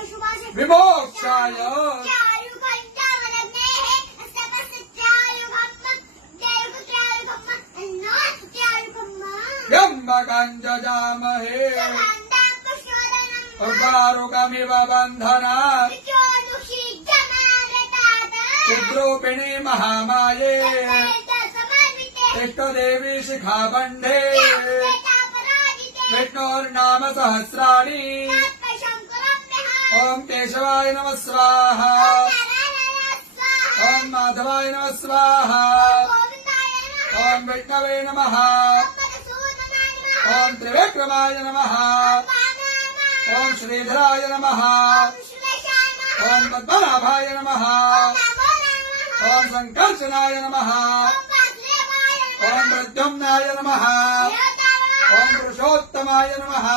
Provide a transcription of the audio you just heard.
विमोक्षाय त्र्यम्बकञ्जजामहे उर्वारुकमिव बन्धनात् चिद्रूपिणी महामाये इष्टदेवी शिखाबन्धे विष्णोर्नाम सहस्राणि ओम केशवाय नमः स्वाहा ओम माधवाय नमः स्वाहा ओम विष्णवे नमः ओम त्रिविक्रमाय नमः ओम श्रीधराय नमः ओम पद्मनाभाय नमः ओम संकर्षणाय नमः ओम प्रद्युम्नाय नमः ओम पुरुषोत्तमाय नमः।